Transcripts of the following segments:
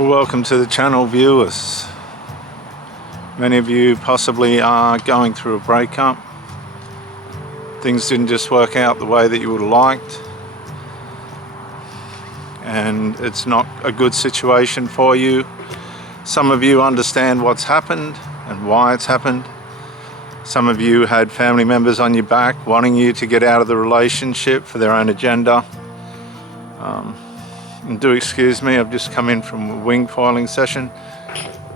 Well, welcome to the channel, viewers. Many of you possibly are going through a breakup. Things didn't just work out the way that you would have liked, and it's not a good situation for you. Some of you understand what's happened and why it's happened. Some of you had family members on your back wanting you to get out of the relationship for their own agenda. And do excuse me, I've just come in from a wing foiling session.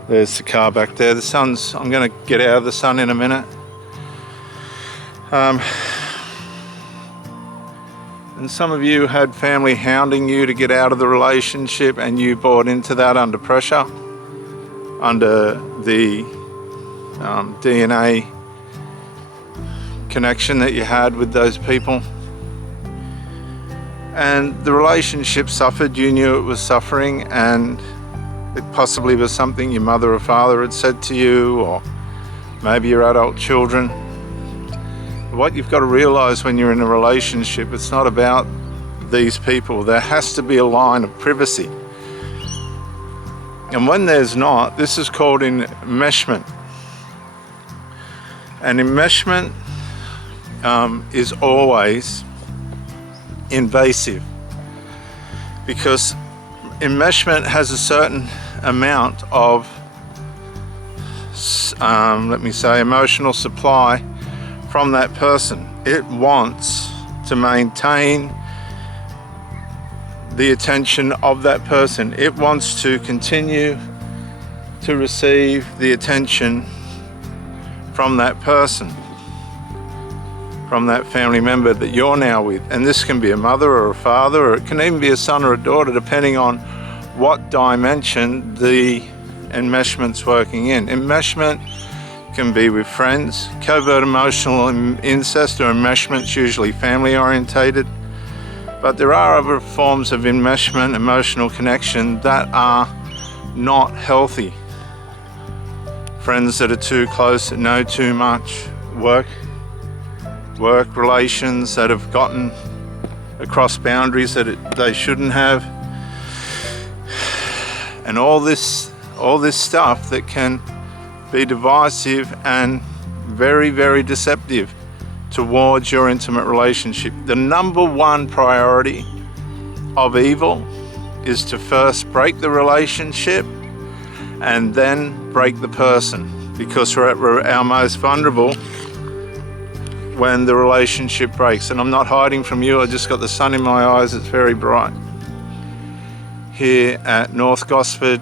There's the car back there. The sun's, I'm going to get out of the sun in a minute. And some of you had family hounding you to get out of the relationship, and you bought into that under pressure, under the DNA connection that you had with those people. And the relationship suffered. You knew it was suffering, and it possibly was something your mother or father had said to you, or maybe your adult children. What you've got to realize when you're in a relationship, it's not about these people. There has to be a line of privacy. And when there's not, this is called enmeshment. And enmeshment is always invasive, because enmeshment has a certain amount of let me say emotional supply from that person. It wants to maintain the attention of that person. It wants to continue to receive the attention from that person, from that family member that you're now with. And this can be a mother or a father, or it can even be a son or a daughter, depending on what dimension the enmeshment's working in. Enmeshment can be with friends. Covert emotional incest or enmeshment's usually family orientated, but there are other forms of enmeshment, emotional connection, that are not healthy. Friends that are too close, that know too much, work relations that have gotten across boundaries that they shouldn't have, and all this stuff that can be divisive and very, very deceptive towards your intimate relationship. The number one priority of evil is to first break the relationship and then break the person, because we're at our most vulnerable when the relationship breaks. And I'm not hiding from you, I just got the sun in my eyes, it's very bright. Here at North Gosford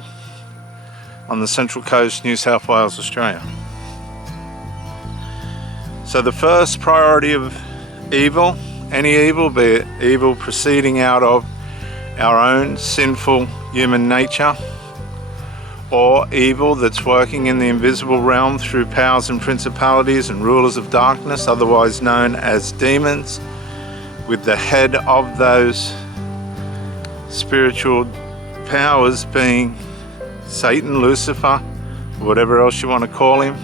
on the Central Coast, New South Wales, Australia. So the first priority of evil, any evil, be it evil proceeding out of our own sinful human nature, or evil that's working in the invisible realm through powers and principalities and rulers of darkness, otherwise known as demons, with the head of those spiritual powers being Satan, Lucifer, whatever else you want to call him.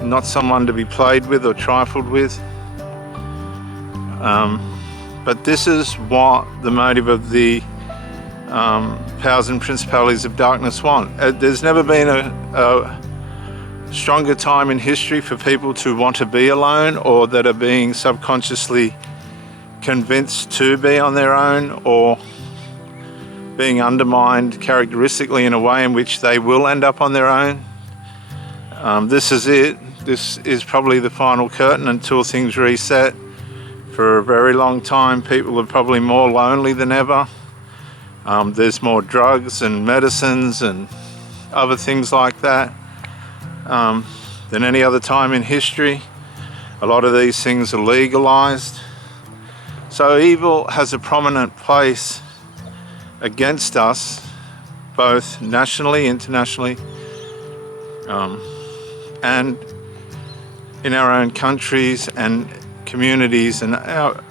Not someone to be played with or trifled with. But this is what the motive of the powers and principalities of darkness want. There's never been a stronger time in history for people to want to be alone, or that are being subconsciously convinced to be on their own, or being undermined characteristically in a way in which they will end up on their own. This is it. This is probably the final curtain until things reset. For a very long time, people are probably more lonely than ever. There's more drugs and medicines and other things like that than any other time in history. A lot of these things are legalized. So evil has a prominent place against us, both nationally, internationally, and in our own countries and communities, and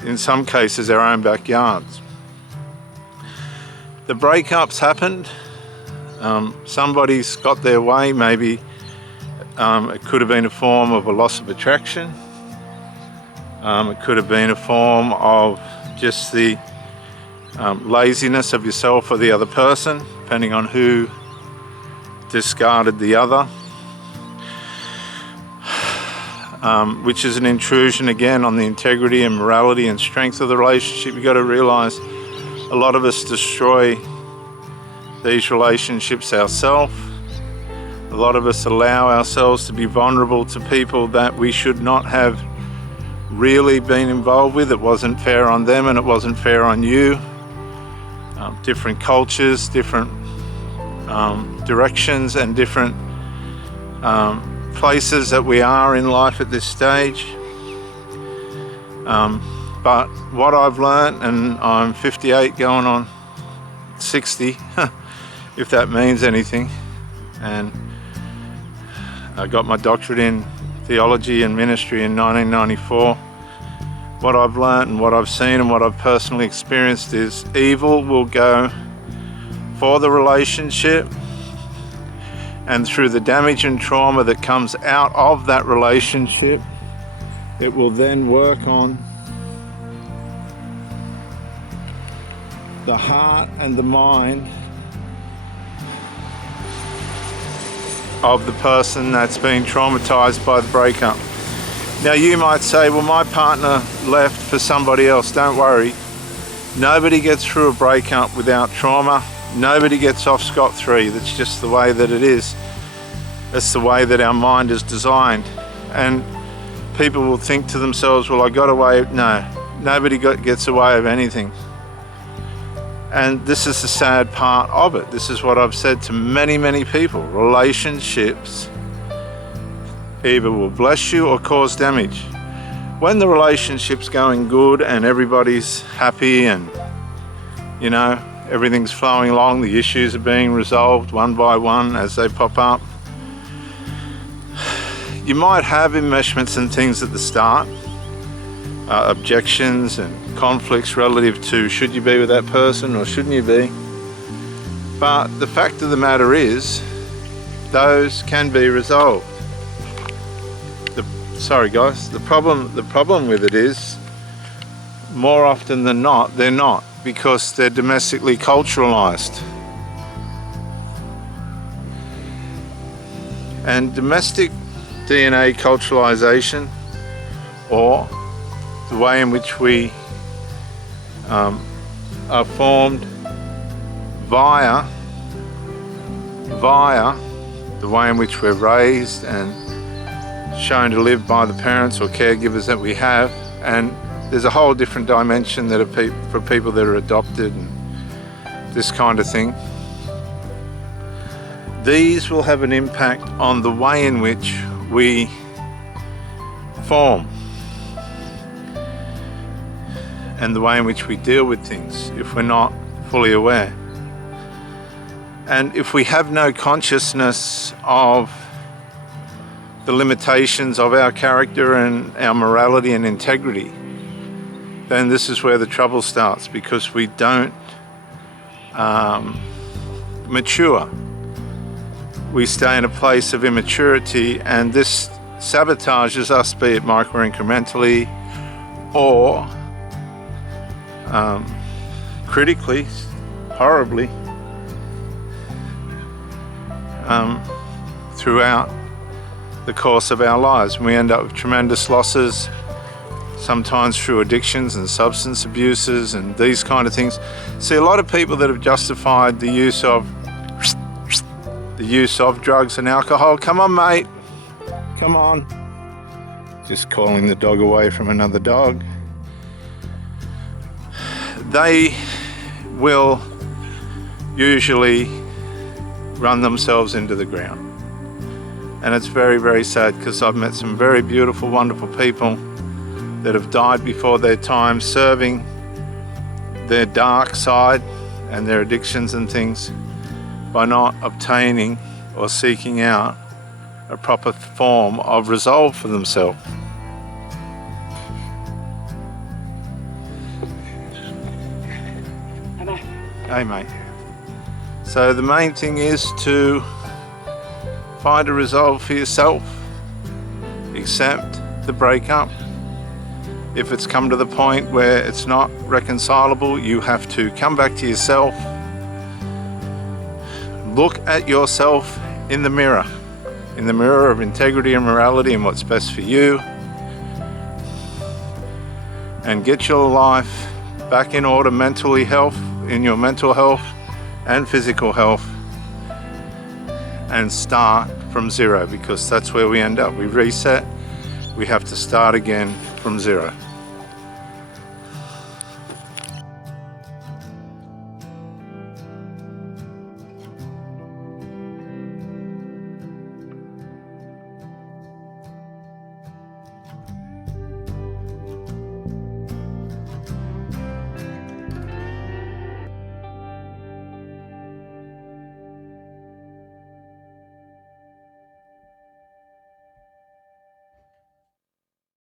in some cases our own backyards. The breakups happened. Somebody's got their way. Maybe it could have been a form of a loss of attraction. It could have been a form of just the laziness of yourself or the other person. depending on who discarded the other, which is an intrusion again on the integrity and morality and strength of the relationship. You've got to realize a lot of us destroy these relationships ourselves. A lot of us allow ourselves to be vulnerable to people that we should not have really been involved with. It wasn't fair on them and it wasn't fair on you. Different cultures, different directions, and different places that we are in life at this stage. But what I've learned, and I'm 58 going on 60, if that means anything, and I got my doctorate in theology and ministry in 1994. What I've learned and what I've seen and what I've personally experienced is evil will go for the relationship, and through the damage and trauma that comes out of that relationship, it will then work on the heart and the mind of the person that's been traumatized by the breakup. Now you might say, well, my partner left for somebody else. Don't worry. Nobody gets through a breakup without trauma. Nobody gets off scot-free. That's just the way that it is. That's the way that our mind is designed. And people will think to themselves, well, I got away. No, nobody gets away with anything. And this is the sad part of it. This is what I've said to many, many people. Relationships either will bless you or cause damage. When the relationship's going good and everybody's happy and, you know, everything's flowing along, the issues are being resolved one by one as they pop up, you might have enmeshments and things at the start, objections and conflicts relative to should you be with that person or shouldn't you be. But the fact of the matter is, those can be resolved. Sorry guys, the problem with it is, more often than not, they're not, because they're domestically culturalized. And domestic DNA culturalization, or the way in which we are formed via the way in which we're raised and shown to live by the parents or caregivers that we have, and there's a whole different dimension that are for people that are adopted and this kind of thing. These will have an impact on the way in which we form and the way in which we deal with things if we're not fully aware. And if we have no consciousness of the limitations of our character and our morality and integrity, then this is where the trouble starts, because we don't mature. We stay in a place of immaturity, and this sabotages us, be it micro-incrementally or critically, horribly, throughout the course of our lives. We end up with tremendous losses, sometimes through addictions and substance abuses and these kind of things. See, a lot of people that have justified the use of drugs and alcohol, come on mate, come on, just calling the dog away from another dog, they will usually run themselves into the ground. And it's very, very sad, because I've met some very beautiful, wonderful people that have died before their time serving their dark side and their addictions and things by not obtaining or seeking out a proper form of resolve for themselves. Hey mate. So the main thing is to find a resolve for yourself, accept the breakup. If it's come to the point where it's not reconcilable, you have to come back to yourself, look at yourself in the mirror of integrity and morality and what's best for you, and get your life back in order, in your mental health and physical health, and start from zero, because that's where we end up. We reset, we have to start again from zero.